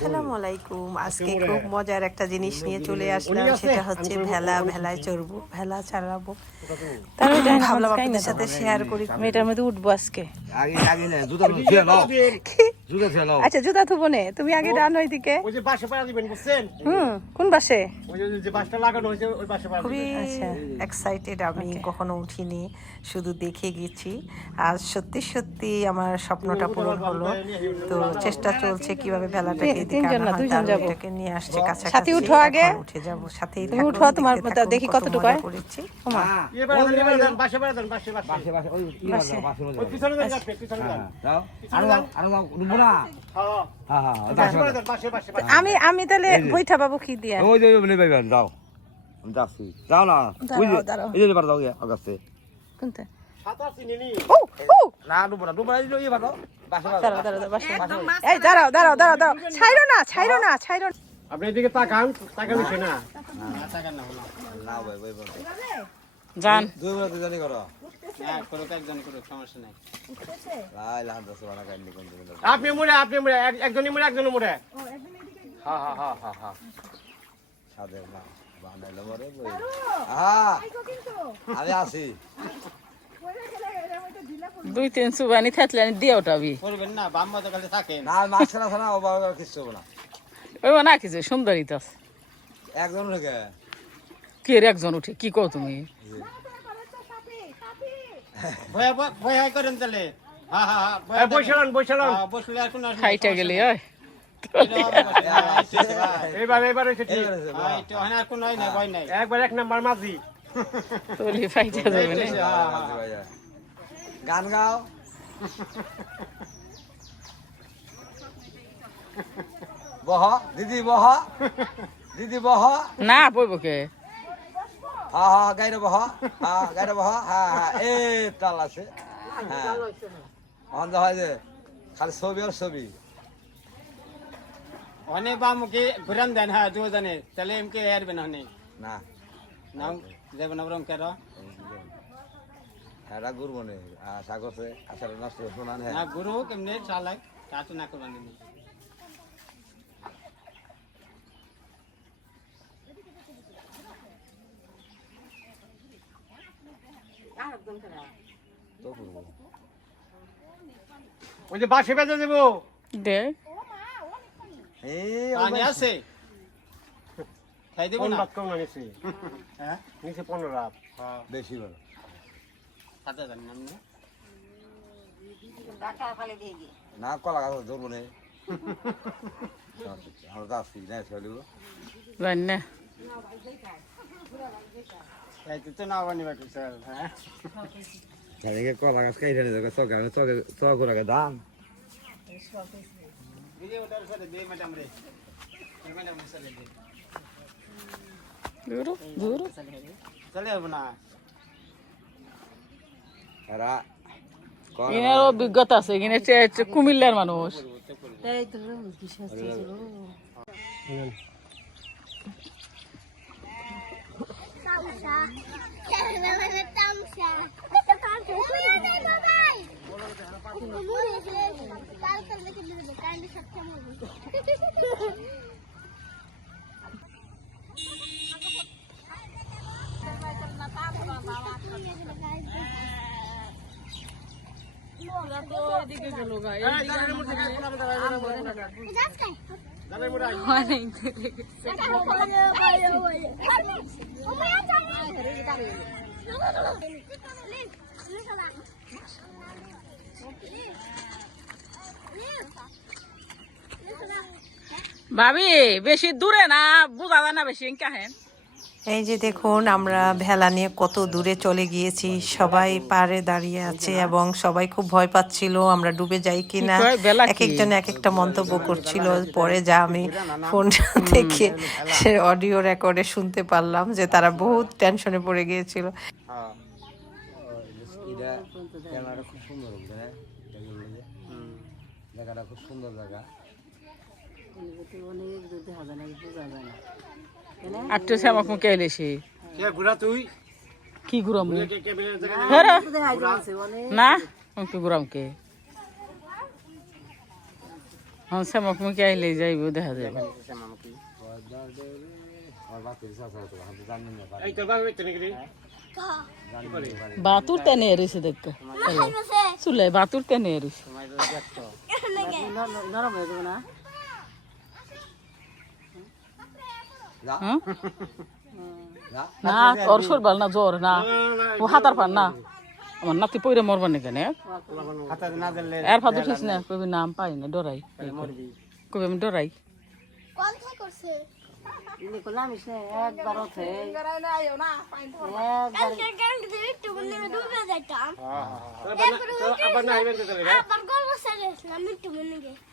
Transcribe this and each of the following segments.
আসসালামু আলাইকুম। আজকে খুব মজার একটা জিনিস নিয়ে চলে আসলাম সেটা হচ্ছে ভেলা ভেলায় চড়বো ভেলা চালাবো তাহলে ভাবলাম আপনাদের সাথে শেয়ার করি। আমি এটার মধ্যে উঠবো আজকে। আচ্ছা জুতা থুবো নে। তুমি আগে ডান ওই যে বাসে পাড়া দিবেন বুঝছেন? হুম কোন বাসে? ওই যে যে বাসটা লাগানো হয়েছে ওই বাসে পাড়া খুবই আচ্ছা। এক্সাইটেড আমি কখনো উঠিনি শুধু দেখে গেছি। আর সত্যি সত্যি আমার স্বপ্নটা পূরণ হলো। তো চেষ্টা চলছে কীভাবে ভেলাটাকে তিনজন না, হয় দুইজন তার নিয়ে আসছে কাছাকাছি সাথী উঠো আগে। উঠে যাব সাথেই তুমি থাকুন, উঠো, তোমার দেখি কতটুকু হয়। করেছি ওমা ইয়ে ইয়ে বাসে বাসে বাসে ওই বাসে। বাসে বাসে ওই পিছনে যাচ্ছে, পিছনে দেন দাও আরও আরও না হ্যাঁ হ্যাঁ হ্যাঁ বাসে বাসে বাসে বাসে বাসে আমি আমি তাহলে। বইটা পাবো কি দিয়া ওই যে পাইবেন যাও আমি যাচ্ছি যাও না ওই যে। এই যে দাও গিয়া আগাছে কোনটা আপনি এদিকে তাকান না তাকান না না ভাই দুই বেলা করো একজন আপনি মুড়ে আপনি মুড়ে এক- একজনই মুড়ে একজনই মুড়ে হ্যাঁ হ্যাঁ হ্যাঁ হ্যাঁ হ্যাঁ সাদে না বানাইলো মরে হ্যাঁ আমি আসি। দুই তিন সুবানি থাকলে আমি দিয়ে ওঠাবি করবেন না বাম কাছে থাকেন না মাছ না ও বাবা কিছু না ওই না কিছু সুন্দরী তো একজন রেখে কে রে একজন উঠে কি কও তুমি ভয় ভয় করেন তাহলে হ্যাঁ হ্যাঁ হ্যাঁ হ্যাঁ, বসলে আর কোনো হাইটা গেলে ওই এইবার এইবার হয়েছে ঠিক হ্যাঁ, হয় না, আর কোনো হয় না ভয় নাই একবার এক নাম্বার মাঝি তলি ফাইটা যাবে না গান গাও বহ দিদি বহ দিদি বহ না বইব কে হা হা গাইরে বহ হা গাইরে বহ হা হা এ তাল আছে হ্যাঁ অন্ধ হয় যে খালি ছবি আর ছবি অনেক বা মুখে ঘুরান দেন হ্যাঁ দুজনে তাহলে এমকে হেরবেন অনেক না নাম যাবেন না বরং কেন হ্যাঁ গুর মনে আশা করছে আশার নষ্ট শোনান না গুরু কেমনে চালাক কাটু না করবেন দিনি তো করব ওই যে বাসে বেজে দেবো দে। আছে। খাই দেবো কোন না? বাদ কম না নিছি হ্যাঁ? নিচে পনেরো রাত বেশি বড় খাতে জানি না আপনি? না কলা গাছ ধরবো নে। আমরা তো আসছি না চলিব জানি না খাইতে তো না বানি বাকি স্যার হ্যাঁ। এদিকে কলা গাছ কাইটে নিয়ে যাবে চকে চকে চক করে দাম। দিদি ওটার সাথে দে ম্যাডাম রে। দে ম্যাডাম চলে দে। দূর দূর চলে যাব না এরা এনার অভিজ্ঞতা আছে এখানে কুমিল্লার মানুষ ভাবি বেশি দূরে না বুঝা যায় না বেশি কাহেন এই যে দেখুন আমরা ভেলা নিয়ে কত দূরে চলে গিয়েছি। সবাই পারে দাঁড়িয়ে আছে এবং সবাই খুব ভয় পাচ্ছিল আমরা ডুবে যাই কিনা। এক একজন এক একটা মন্তব্য করছিল। পরে যা আমি ফোন থেকে সে অডিও রেকর্ডে শুনতে পারলাম যে তারা বহুত টেনশনে পড়ে গিয়েছিল। হ্যাঁ খুব সুন্দর বুঝলে না জায়গাটা খুব সুন্দর জায়গা আটটু শ্যামক মুখে এলেছি ঘুরা তুই কি ঘুরাম হ্যাঁ না কি ঘুরাম কে হ্যাঁ শ্যামক মুখে আইলে যাইব দেখা যাবে শ্যামামুখী আমার বাতিল চাচা তো আমি জানি না এই তোর বাবা বেতনে গেলি বাতুর টেনে এরিছে দেখ চুলে বাতুর টেনে এরিছে তোমার তো দেখতো যা হ্যাঁ? না? ওর সরবাল না জ্বর না। ও হাতার পার না। আমার নাতি পইরে মরবার নাকি না? এর ফাদু ঠিক না কবি নাম পাই না ডরাই। কবি আমি ডরাই। কোথায়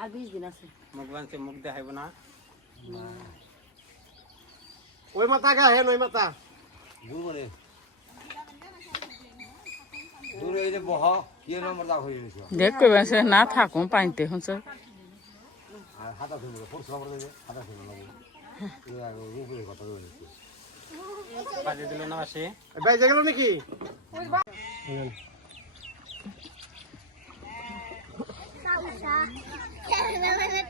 আর জানে তুমি আমার মুখ বানছে মুখ দেখাইব না। ওই মাথা গা হেন ওই মাথা। দূর বলে দূর এই যে বহ কি নম্বর দা হয়ে গেছে। দেখ কইবা সে না থাকুন পাইতে হচ্ছে আর হাতা ধরে ফোর্স নম্বর দিয়ে হাতা ধরে লাগবে এই রূপে কথা বলেছে বাজে দিল না আসে বেজে গেল নাকি? তামসা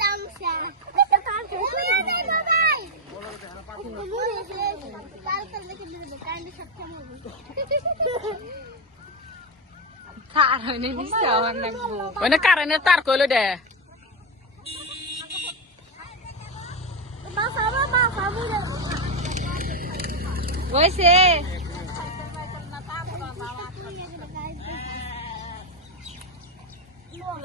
তামসা কালকে শুনে যাই বাবাই কালকে দেখে দিবে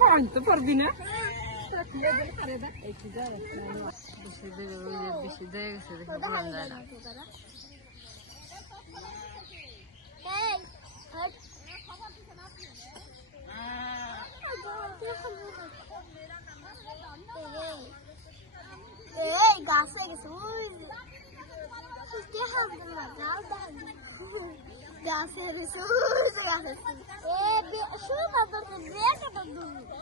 পাইতে পারবি না হট এই গাছে গেছে ওই কে হাত Gafeli sujo, gafeli. É, e şu kadar da né, ne kadar mundo